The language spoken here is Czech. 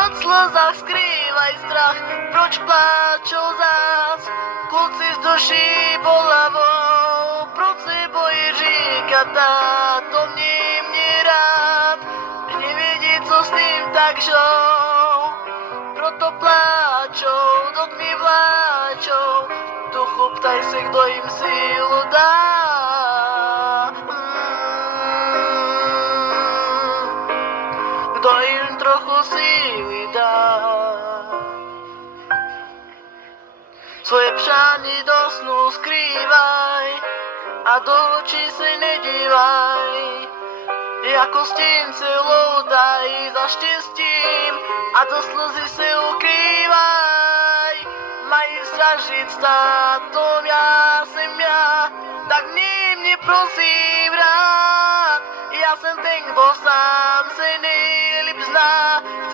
Proč v slzách skrývaj strach, proč pláčou zás? Kluci z duší bolavou, proč se bojí říkat táto mě rád? Nevědí, co s tím tak žou, proto pláčou, do tmy vláčou. Duchu, ptaj se, kdo jim sílu dá. Kdo jim trochu síly dá. Svoje přání do snu skrývaj a do očí se nedívaj. Jako stinci loutaj za štěstím a do slzy se ukrývaj. Mají stražit státom, já jsem já, tak mě prosím rád. Já jsem ten, kdo sám se nejlíp zná.